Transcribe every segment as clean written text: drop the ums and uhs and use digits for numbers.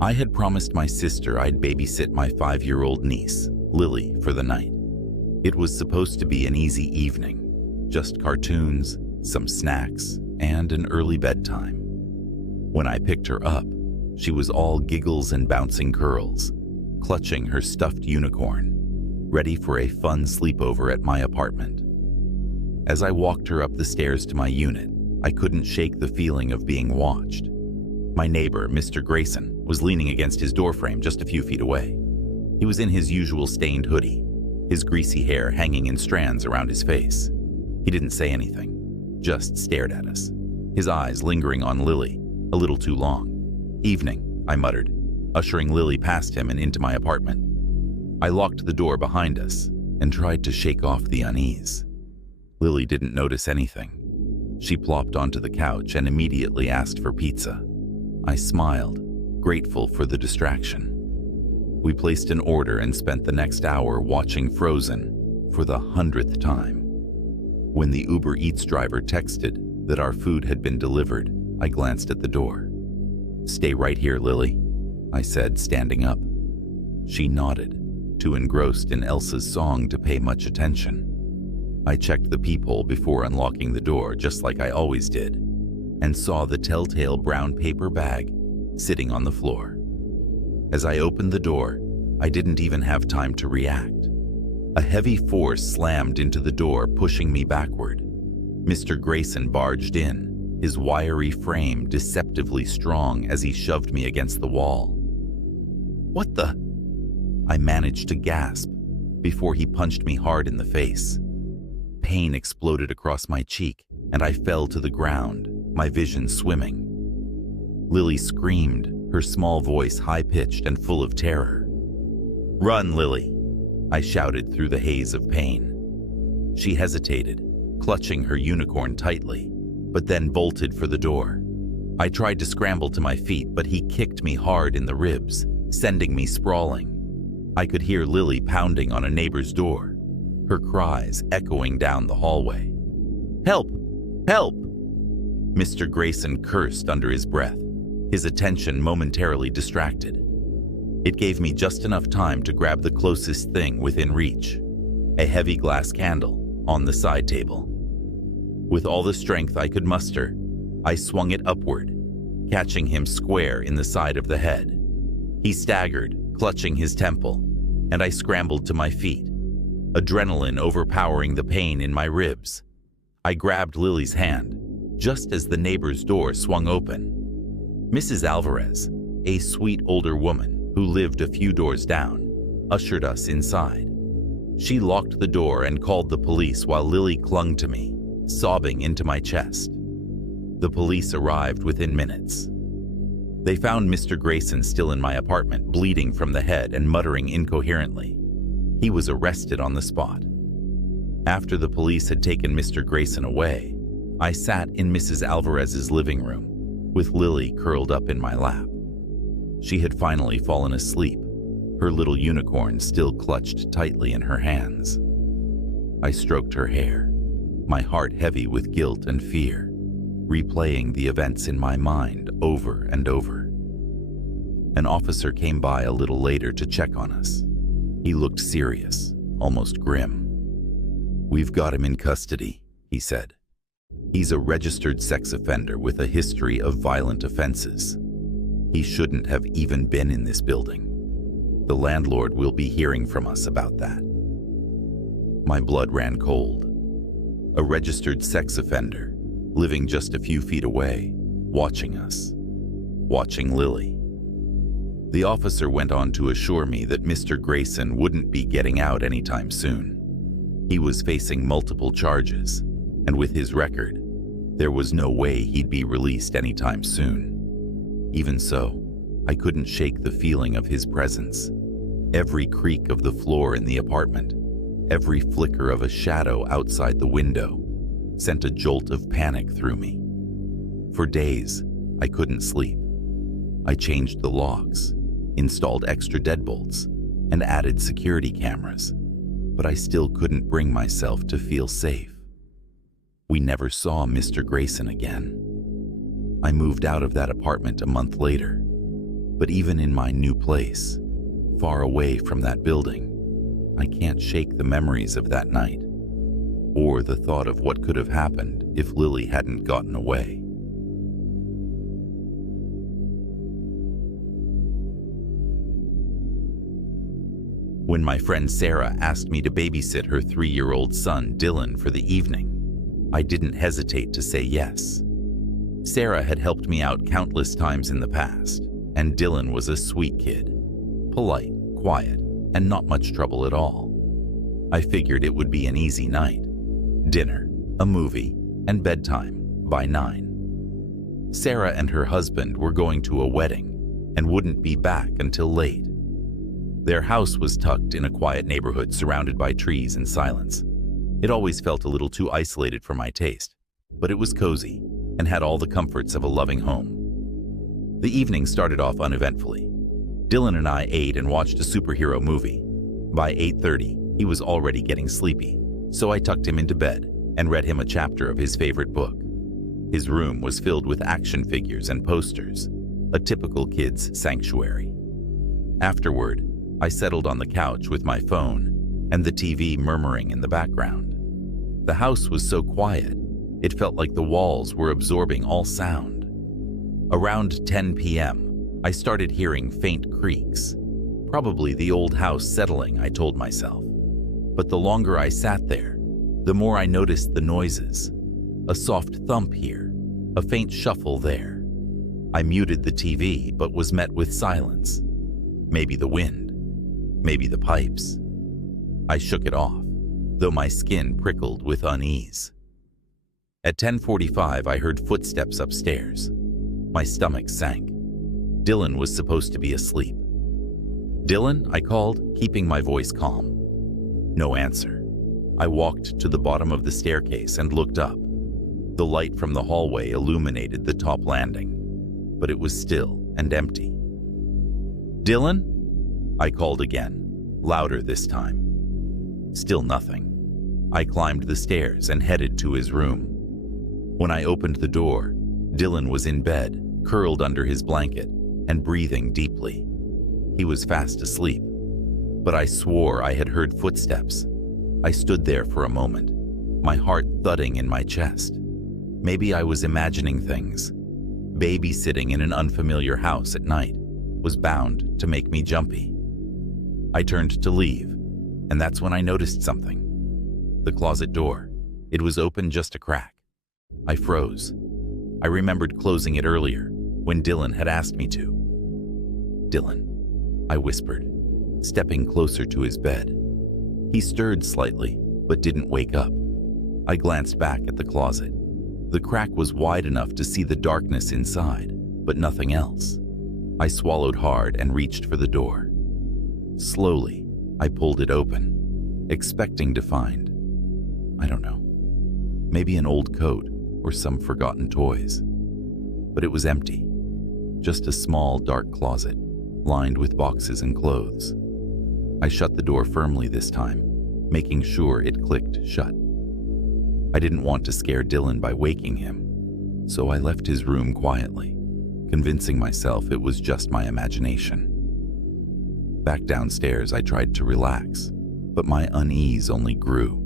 I had promised my sister I'd babysit my 5-year-old niece, Lily, for the night. It was supposed to be an easy evening, just cartoons, some snacks, and an early bedtime. When I picked her up, she was all giggles and bouncing curls, clutching her stuffed unicorn, ready for a fun sleepover at my apartment. As I walked her up the stairs to my unit, I couldn't shake the feeling of being watched. My neighbor, Mr. Grayson, was leaning against his doorframe just a few feet away. He was in his usual stained hoodie, his greasy hair hanging in strands around his face. He didn't say anything, just stared at us, his eyes lingering on Lily, a little too long. "Evening," I muttered, ushering Lily past him and into my apartment. I locked the door behind us and tried to shake off the unease. Lily didn't notice anything. She plopped onto the couch and immediately asked for pizza. I smiled, grateful for the distraction. We placed an order and spent the next hour watching Frozen for the 100th time. When the Uber Eats driver texted that our food had been delivered, I glanced at the door. "Stay right here, Lily," I said, standing up. She nodded, too engrossed in Elsa's song to pay much attention. I checked the peephole before unlocking the door, just like I always did, and saw the telltale brown paper bag sitting on the floor. As I opened the door, I didn't even have time to react. A heavy force slammed into the door, pushing me backward. Mr. Grayson barged in, his wiry frame deceptively strong as he shoved me against the wall. "What the?" I managed to gasp before he punched me hard in the face. Pain exploded across my cheek, and I fell to the ground, my vision swimming. Lily screamed, her small voice high-pitched and full of terror. "Run, Lily!" I shouted through the haze of pain. She hesitated, clutching her unicorn tightly, but then bolted for the door. I tried to scramble to my feet, but he kicked me hard in the ribs, sending me sprawling. I could hear Lily pounding on a neighbor's door, her cries echoing down the hallway. "Help! Help!" Mr. Grayson cursed under his breath, his attention momentarily distracted. It gave me just enough time to grab the closest thing within reach, a heavy glass candle on the side table. With all the strength I could muster, I swung it upward, catching him square in the side of the head. He staggered, clutching his temple, and I scrambled to my feet, adrenaline overpowering the pain in my ribs. I grabbed Lily's hand, just as the neighbor's door swung open. Mrs. Alvarez, a sweet older woman who lived a few doors down, ushered us inside. She locked the door and called the police while Lily clung to me, sobbing into my chest. The police arrived within minutes. They found Mr. Grayson still in my apartment, bleeding from the head and muttering incoherently. He was arrested on the spot. After the police had taken Mr. Grayson away, I sat in Mrs. Alvarez's living room, with Lily curled up in my lap. She had finally fallen asleep, her little unicorn still clutched tightly in her hands. I stroked her hair, my heart heavy with guilt and fear, replaying the events in my mind over and over. An officer came by a little later to check on us. He looked serious, almost grim. "We've got him in custody," he said. "He's a registered sex offender with a history of violent offenses. He shouldn't have even been in this building. The landlord will be hearing from us about that." My blood ran cold. A registered sex offender, living just a few feet away, watching us, watching Lily. The officer went on to assure me that Mr. Grayson wouldn't be getting out anytime soon. He was facing multiple charges, and with his record, there was no way he'd be released anytime soon. Even so, I couldn't shake the feeling of his presence. Every creak of the floor in the apartment, every flicker of a shadow outside the window, sent a jolt of panic through me. For days, I couldn't sleep. I changed the locks, installed extra deadbolts, and added security cameras, but I still couldn't bring myself to feel safe. We never saw Mr. Grayson again. I moved out of that apartment a month later. But even in my new place, far away from that building, I can't shake the memories of that night, or the thought of what could have happened if Lily hadn't gotten away. When my friend Sarah asked me to babysit her 3-year-old son, Dylan, for the evening, I didn't hesitate to say yes. Sarah had helped me out countless times in the past, and Dylan was a sweet kid, polite, quiet, and not much trouble at all. I figured it would be an easy night. Dinner, a movie, and bedtime by 9. Sarah and her husband were going to a wedding and wouldn't be back until late. Their house was tucked in a quiet neighborhood surrounded by trees and silence. It always felt a little too isolated for my taste, but it was cozy and had all the comforts of a loving home. The evening started off uneventfully. Dylan and I ate and watched a superhero movie. By 8:30, he was already getting sleepy, so I tucked him into bed and read him a chapter of his favorite book. His room was filled with action figures and posters, a typical kid's sanctuary. Afterward, I settled on the couch with my phone and the TV murmuring in the background. The house was so quiet, it felt like the walls were absorbing all sound. Around 10 p.m., I started hearing faint creaks. Probably the old house settling, I told myself. But the longer I sat there, the more I noticed the noises. A soft thump here, a faint shuffle there. I muted the TV, but was met with silence. Maybe the wind. Maybe the pipes. I shook it off, though my skin prickled with unease. At 10:45, I heard footsteps upstairs. My stomach sank. Dylan was supposed to be asleep. "Dylan?" I called, keeping my voice calm. No answer. I walked to the bottom of the staircase and looked up. The light from the hallway illuminated the top landing, but it was still and empty. "Dylan?" I called again, louder this time. Still nothing. I climbed the stairs and headed to his room. When I opened the door, Dylan was in bed, curled under his blanket and breathing deeply. He was fast asleep, but I swore I had heard footsteps. I stood there for a moment, my heart thudding in my chest. Maybe I was imagining things. Babysitting in an unfamiliar house at night was bound to make me jumpy. I turned to leave, and that's when I noticed something. The closet door. It was open just a crack. I froze. I remembered closing it earlier, when Dylan had asked me to. "Dylan," I whispered, stepping closer to his bed. He stirred slightly, but didn't wake up. I glanced back at the closet. The crack was wide enough to see the darkness inside, but nothing else. I swallowed hard and reached for the door. Slowly, I pulled it open, expecting to find, I don't know, maybe an old coat or some forgotten toys. But it was empty. Just a small, dark closet, lined with boxes and clothes. I shut the door firmly this time, making sure it clicked shut. I didn't want to scare Dylan by waking him, so I left his room quietly, convincing myself it was just my imagination. Back downstairs, I tried to relax, but my unease only grew.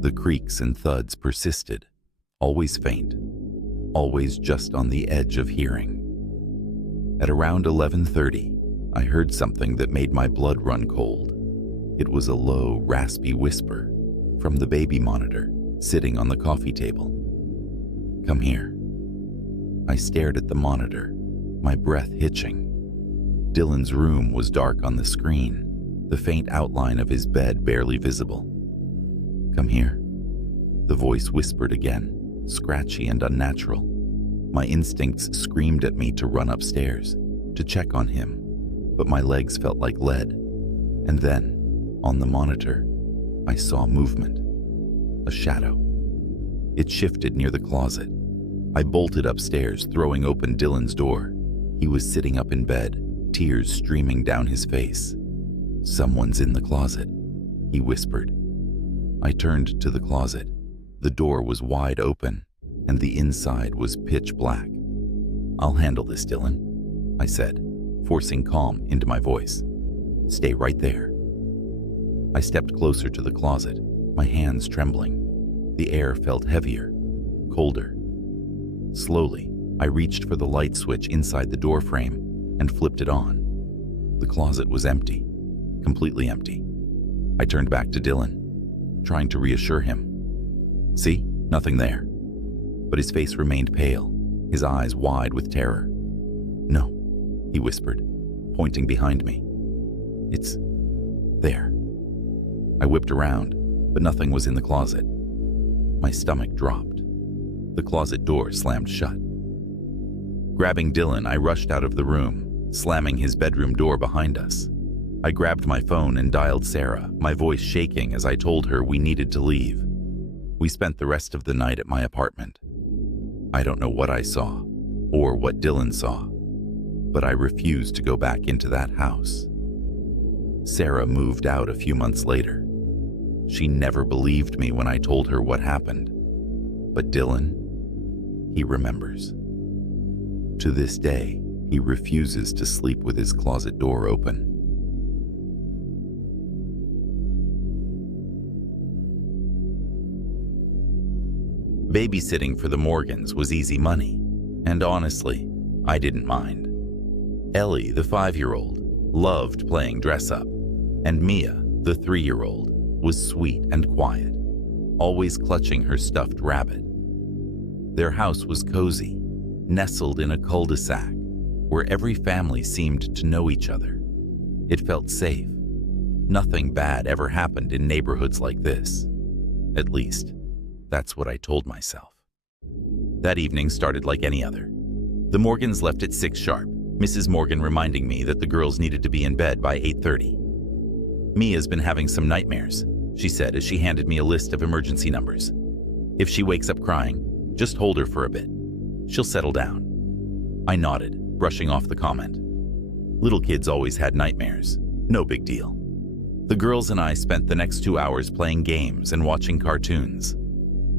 The creaks and thuds persisted, always faint, always just on the edge of hearing. At around 11:30, I heard something that made my blood run cold. It was a low, raspy whisper from the baby monitor sitting on the coffee table. "Come here." I stared at the monitor, my breath hitching. Dylan's room was dark on the screen, the faint outline of his bed barely visible. "Come here," the voice whispered again, scratchy and unnatural. My instincts screamed at me to run upstairs, to check on him, but my legs felt like lead. And then, on the monitor, I saw movement. A shadow. It shifted near the closet. I bolted upstairs, throwing open Dylan's door. He was sitting up in bed, tears streaming down his face. "Someone's in the closet," he whispered. I turned to the closet. The door was wide open, and the inside was pitch black. "I'll handle this, Dylan," I said, forcing calm into my voice. "Stay right there." I stepped closer to the closet, my hands trembling. The air felt heavier, colder. Slowly, I reached for the light switch inside the door frame and flipped it on. The closet was empty, completely empty. I turned back to Dylan, trying to reassure him. "See? Nothing there." But his face remained pale, his eyes wide with terror. "No," he whispered, pointing behind me. "It's there." I whipped around, but nothing was in the closet. My stomach dropped. The closet door slammed shut. Grabbing Dylan, I rushed out of the room, slamming his bedroom door behind us. I grabbed my phone and dialed Sarah, my voice shaking as I told her we needed to leave. We spent the rest of the night at my apartment. I don't know what I saw, or what Dylan saw, but I refused to go back into that house. Sarah moved out a few months later. She never believed me when I told her what happened. But Dylan, he remembers. To this day, he refuses to sleep with his closet door open. Babysitting for the Morgans was easy money, and honestly, I didn't mind. Ellie, the 5-year-old, loved playing dress-up, and Mia, the 3-year-old, was sweet and quiet, always clutching her stuffed rabbit. Their house was cozy, nestled in a cul-de-sac, where every family seemed to know each other. It felt safe. Nothing bad ever happened in neighborhoods like this. At least, that's what I told myself. That evening started like any other. The Morgans left at 6 sharp, Mrs. Morgan reminding me that the girls needed to be in bed by 8:30. "Mia's been having some nightmares," she said as she handed me a list of emergency numbers. "If she wakes up crying, just hold her for a bit. She'll settle down." I nodded, brushing off the comment. Little kids always had nightmares. No big deal. The girls and I spent the next 2 hours playing games and watching cartoons.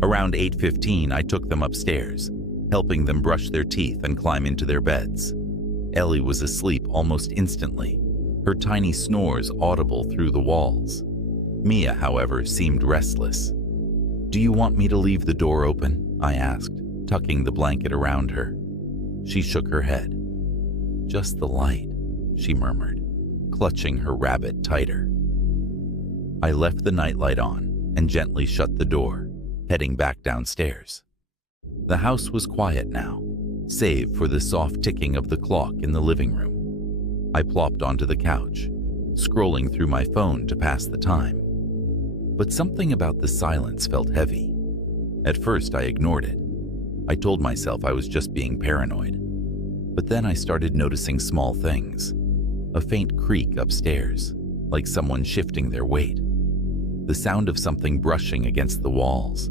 Around 8:15, I took them upstairs, helping them brush their teeth and climb into their beds. Ellie was asleep almost instantly, her tiny snores audible through the walls. Mia, however, seemed restless. "Do you want me to leave the door open?" I asked, tucking the blanket around her. She shook her head. "Just the light," she murmured, clutching her rabbit tighter. I left the nightlight on and gently shut the door, heading back downstairs. The house was quiet now, save for the soft ticking of the clock in the living room. I plopped onto the couch, scrolling through my phone to pass the time. But something about the silence felt heavy. At first, I ignored it. I told myself I was just being paranoid. But then I started noticing small things. A faint creak upstairs, like someone shifting their weight. The sound of something brushing against the walls.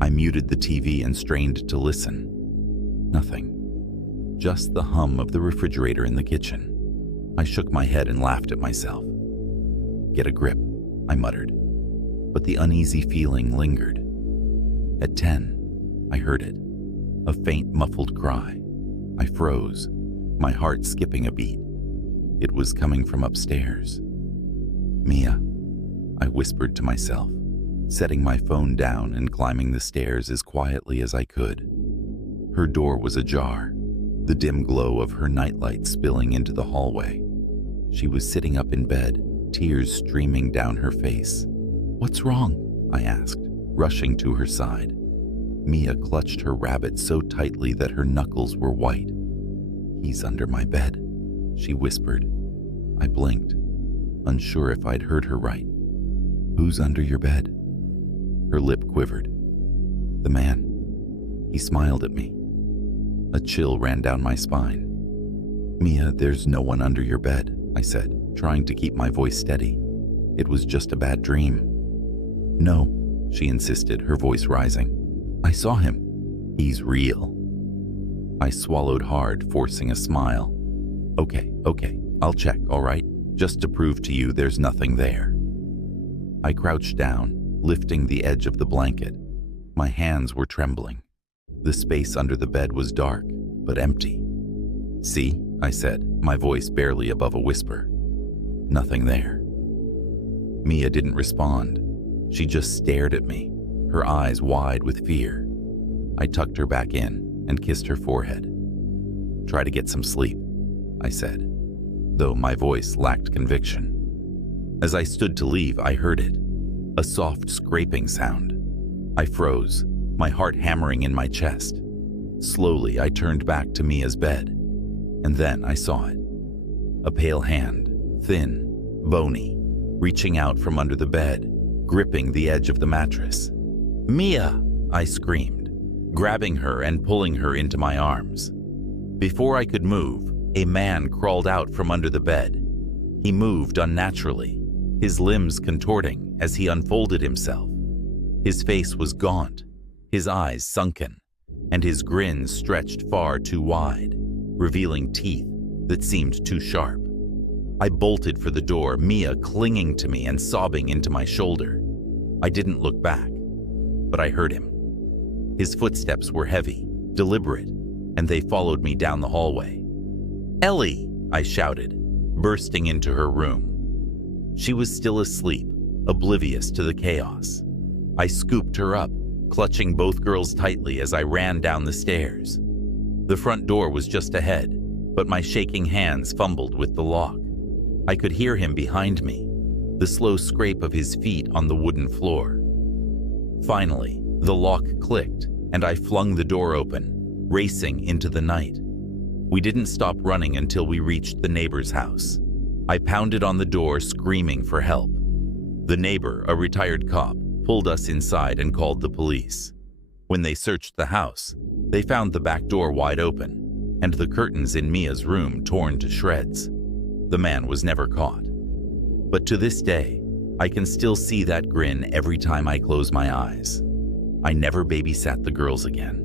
I muted the TV and strained to listen. Nothing. Just the hum of the refrigerator in the kitchen. I shook my head and laughed at myself. "Get a grip," I muttered. But the uneasy feeling lingered. At 10, I heard it. A faint, muffled cry. I froze, my heart skipping a beat. It was coming from upstairs. "Mia," I whispered to myself, setting my phone down and climbing the stairs as quietly as I could. Her door was ajar, the dim glow of her nightlight spilling into the hallway. She was sitting up in bed, tears streaming down her face. "What's wrong?" I asked, rushing to her side. Mia clutched her rabbit so tightly that her knuckles were white. "He's under my bed," she whispered. I blinked, unsure if I'd heard her right. "Who's under your bed?" Her lip quivered. "The man." He smiled at me. A chill ran down my spine. "Mia, there's no one under your bed," I said, trying to keep my voice steady. "It was just a bad dream." "No," she insisted, her voice rising. "I saw him. He's real." I swallowed hard, forcing a smile. Okay, I'll check, all right? Just to prove to you there's nothing there." I crouched down, lifting the edge of the blanket. My hands were trembling. The space under the bed was dark, but empty. "See?" I said, my voice barely above a whisper. Nothing there. Mia didn't respond. She just stared at me, her eyes wide with fear. I tucked her back in and kissed her forehead. Try to get some sleep, I said, though my voice lacked conviction. As I stood to leave, I heard it, a soft scraping sound. I froze, my heart hammering in my chest. Slowly, I turned back to Mia's bed, and then I saw it. A pale hand, thin, bony, reaching out from under the bed, gripping the edge of the mattress. "Mia!" I screamed, grabbing her and pulling her into my arms. Before I could move, a man crawled out from under the bed. He moved unnaturally, his limbs contorting as he unfolded himself. His face was gaunt, his eyes sunken, and his grin stretched far too wide, revealing teeth that seemed too sharp. I bolted for the door, Mia clinging to me and sobbing into my shoulder. I didn't look back, but I heard him. His footsteps were heavy, deliberate, and they followed me down the hallway. "Ellie!" I shouted, bursting into her room. She was still asleep, oblivious to the chaos. I scooped her up, clutching both girls tightly as I ran down the stairs. The front door was just ahead, but my shaking hands fumbled with the lock. I could hear him behind me, the slow scrape of his feet on the wooden floor. Finally, the lock clicked, and I flung the door open, racing into the night. We didn't stop running until we reached the neighbor's house. I pounded on the door, screaming for help. The neighbor, a retired cop, pulled us inside and called the police. When they searched the house, they found the back door wide open, and the curtains in Mia's room torn to shreds. The man was never caught. But to this day, I can still see that grin every time I close my eyes. I never babysat the girls again.